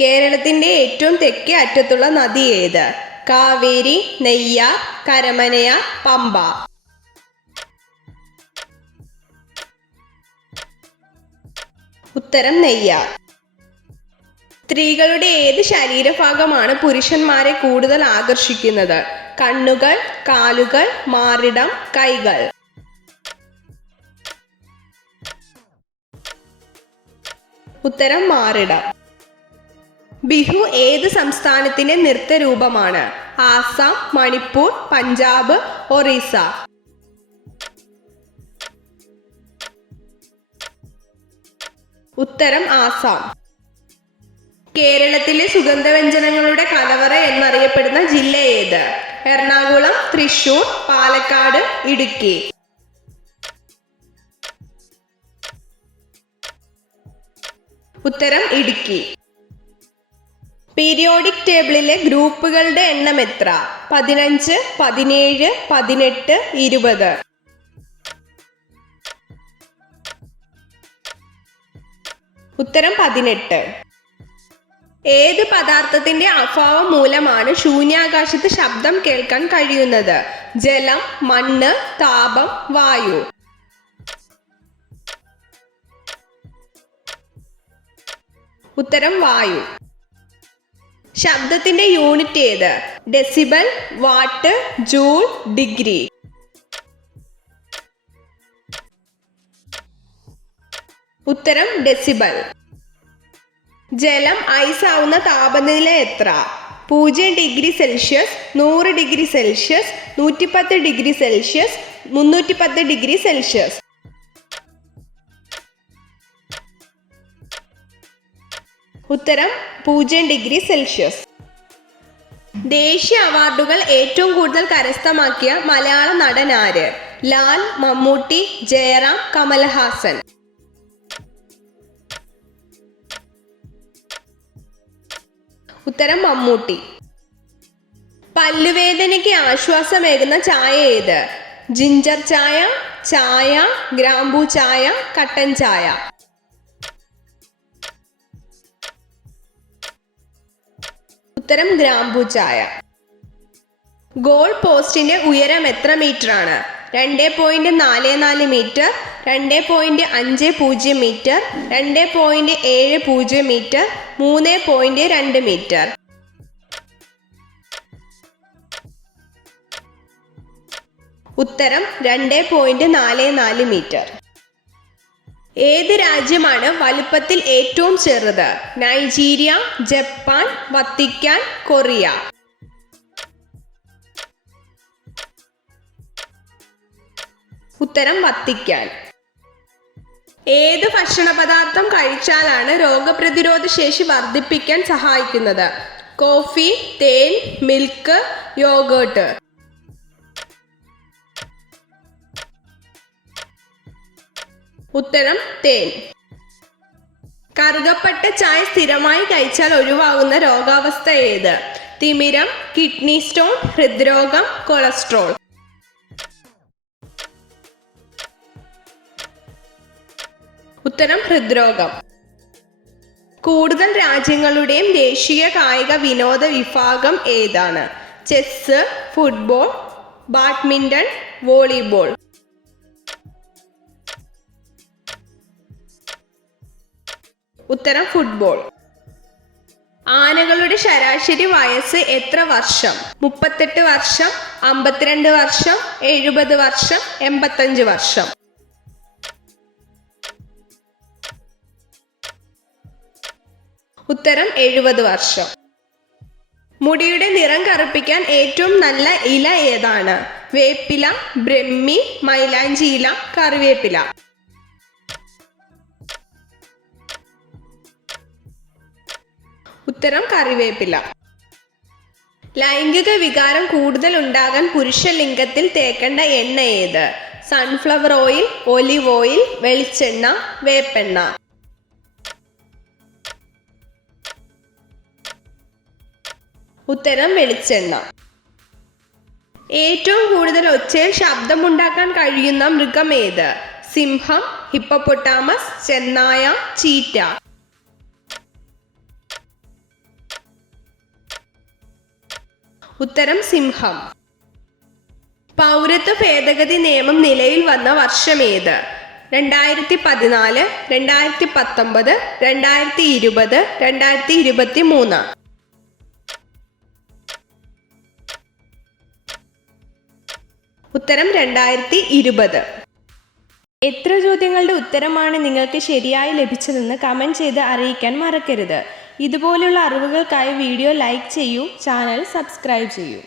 കേരളത്തിന്റെ ഏറ്റവും തെക്കേ അറ്റത്തുള്ള നദി ഏത്? കാവേരി, നെയ്യാർ, കരമനയാർ, പമ്പ. ഉത്തരം നെയ്യാർ. സ്ത്രീകളുടെ ഏത് ശരീരഭാഗമാണ് പുരുഷന്മാരെ കൂടുതൽ ആകർഷിക്കുന്നത്? കണ്ണുകൾ, കാലുകൾ, മാറിടം, കൈകൾ. ഉത്തരം മാറിടം. ബിഹു ഏത് സംസ്ഥാനത്തിന്റെ നൃത്തരൂപമാണ്? ആസാം, മണിപ്പൂർ, പഞ്ചാബ്, ഒറീസ. ഉത്തരം ആസാം. കേരളത്തിലെ സുഗന്ധവ്യഞ്ജനങ്ങളുടെ കലവറ എന്നറിയപ്പെടുന്ന ജില്ല ഏത്? എറണാകുളം, തൃശൂർ, പാലക്കാട്, ഇടുക്കി. ഉത്തരം ഇടുക്കി. പീരിയോഡിക് ടേബിളിലെ ഗ്രൂപ്പുകളുടെ എണ്ണം എത്ര? 15, 17, 18, 20. ഉത്തരം 18. ഏത് പദാർത്ഥത്തിന്റെ അഭാവം മൂലമാണ് ശൂന്യാകാശത്ത് ശബ്ദം കേൾക്കാൻ കഴിയുന്നത്? ജലം, മണ്ണ്, താപം, വായു. ഉത്തരം വായു. ശബ്ദത്തിന്റെ യൂണിറ്റ് ഏത്? Decibel, what, joule, degree. ഉത്തരം ഡെസിബൽ. ജലം ഐസ് ആവുന്ന താപനില എത്ര? 0 degree Celsius, 100 degree Celsius, 110 degree Celsius, 310 degree Celsius. ഉത്തരം 0 ഡിഗ്രി സെൽഷ്യസ്. ദേശീയ അവാർഡുകൾ ഏറ്റവും കൂടുതൽ കരസ്ഥമാക്കിയ മലയാള നടൻ ആര്? ലാൽ, മമ്മൂട്ടി, ജയറാം, കമൽഹാസൻ. ഉത്തരം മമ്മൂട്ടി. പല്ലുവേദനയ്ക്ക് ആശ്വാസമേകുന്ന ചായ ഏത്? ജിഞ്ചർ ചായ, ചായ, ഗ്രാമ്പൂ ചായ, കട്ടൻ ചായ. ഉത്തരം ഗ്രാമ്പൂ ചായ. ഗോൾ പോസ്റ്റിന്റെ ഉയരം എത്ര മീറ്റർ ആണ്? 2.44 മീറ്റർ, 2.50 മീറ്റർ, 2.70 മീറ്റർ, 3.2 മീറ്റർ. ഉത്തരം 2.44 മീറ്റർ. ഏത് രാജ്യമാണ് വലുപ്പത്തിൽ ഏറ്റവും ചെറുത്? Nigeria, Japan, Vatican, Korea. ഉത്തരം വത്തിക്കാൻ. ഏത് ഭക്ഷണ പദാർത്ഥം കഴിച്ചാലാണ് രോഗപ്രതിരോധ ശേഷി വർദ്ധിപ്പിക്കാൻ സഹായിക്കുന്നത്? കോഫി, തേൻ, മിൽക്ക്, യോഗേർട്ട്. ഉത്തരം തേൻ. കറുകപ്പട്ട ചായ സ്ഥിരമായി കഴിച്ചാൽ ഒഴിവാകുന്ന രോഗാവസ്ഥ ഏത്? തിമിരം, കിഡ്നി സ്റ്റോൺ, ഹൃദ്രോഗം, കൊളസ്ട്രോൾ. ഉത്തരം ഹൃദ്രോഗം. കൂടുതൽ രാജ്യങ്ങളുടെയും ദേശീയ കായിക വിനോദ വിഭാഗം ഏതാണ്? Chess, football, badminton, volleyball. ഉത്തരം ഫുട്ബോൾ. ആനകളുടെ ശരാശരി വയസ്സ് എത്ര വർഷം? 38 വർഷം, 52 വർഷം, 70 വർഷം, 85 വർഷം. ഉത്തരം 70 വർഷം. മുടിയുടെ നിറം കറുപ്പിക്കാൻ ഏറ്റവും നല്ല ഇല ഏതാണ്? വേപ്പില, ബ്രഹ്മി, മൈലാഞ്ചി ഇല, കറിവേപ്പില. ഉത്തരം കറിവേപ്പില. ലൈംഗിക വികാരം കൂടുതൽ ഉണ്ടാകാൻ പുരുഷലിംഗത്തിൽ തേക്കേണ്ട എണ്ണ ഏത്? സൺഫ്ലവർ ഓയിൽ, ഒലിവ് ഓയിൽ, വെളിച്ചെണ്ണ, വേപ്പെണ്ണ. ഉത്തരം വെളിച്ചെണ്ണ. ഏറ്റവും കൂടുതൽ ഒച്ചയിൽ ശബ്ദമുണ്ടാക്കാൻ കഴിയുന്ന മൃഗം ഏത്? സിംഹം, ഹിപ്പോപ്പൊട്ടാമസ്, ചെന്നായ, ചീറ്റ. ഉത്തരം സിംഹം. പൗരത്വ ഭേദഗതി നിയമം നിലയിൽ വന്ന വർഷമേത്? 2014, 2019, 2020, 2023. ഉത്തരം 2020. എത്ര ചോദ്യങ്ങളുടെ ഉത്തരമാണ് നിങ്ങൾക്ക് ശരിയായി ലഭിച്ചതെന്ന് കമൻറ്റ് ചെയ്ത് അറിയിക്കാൻ മറക്കരുത്. ഇതുപോലുള്ള അറിവുകൾക്കായി വീഡിയോ ലൈക്ക് ചെയ്യൂ, ചാനൽ സബ്സ്ക്രൈബ് ചെയ്യൂ.